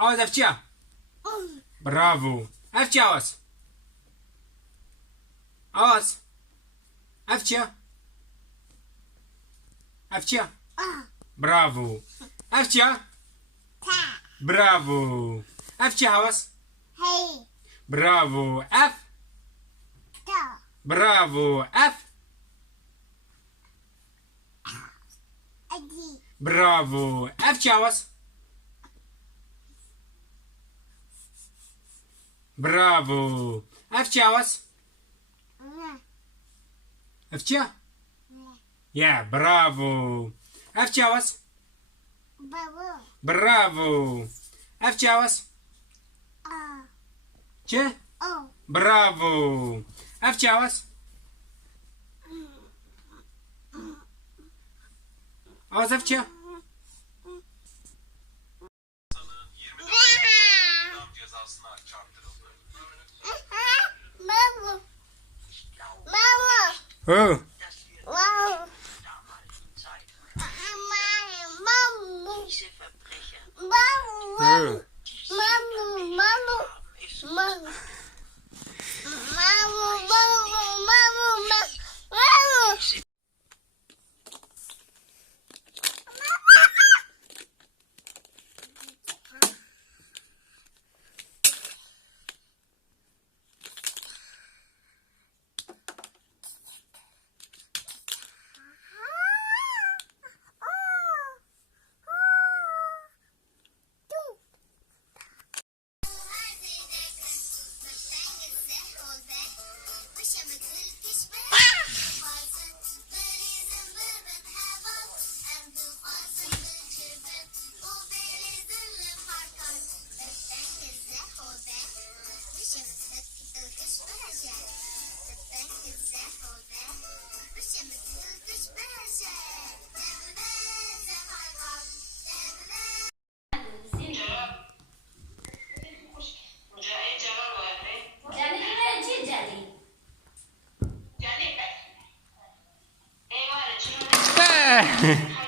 Awas ev çiye? Bravo. Ev çi awas? Awas. Ev çiye? Ev çiye? Bravo. Ev çiye? Bravo. Ev çiye awas? Bravo. Ev? Bravo. Ev? Bravo. Ev çi awas? Bravo. Ev çi awas? Ev çiye? Yeah, bravo. Ev çi awas? Bravo. Ev çi awas? Çi? Bravo. Ev çi awas? Awas ev çiye? Sanığın 24 yıl idam cezasına çarptırıldı. Oh. Diese Verbrecher Oh. Eh.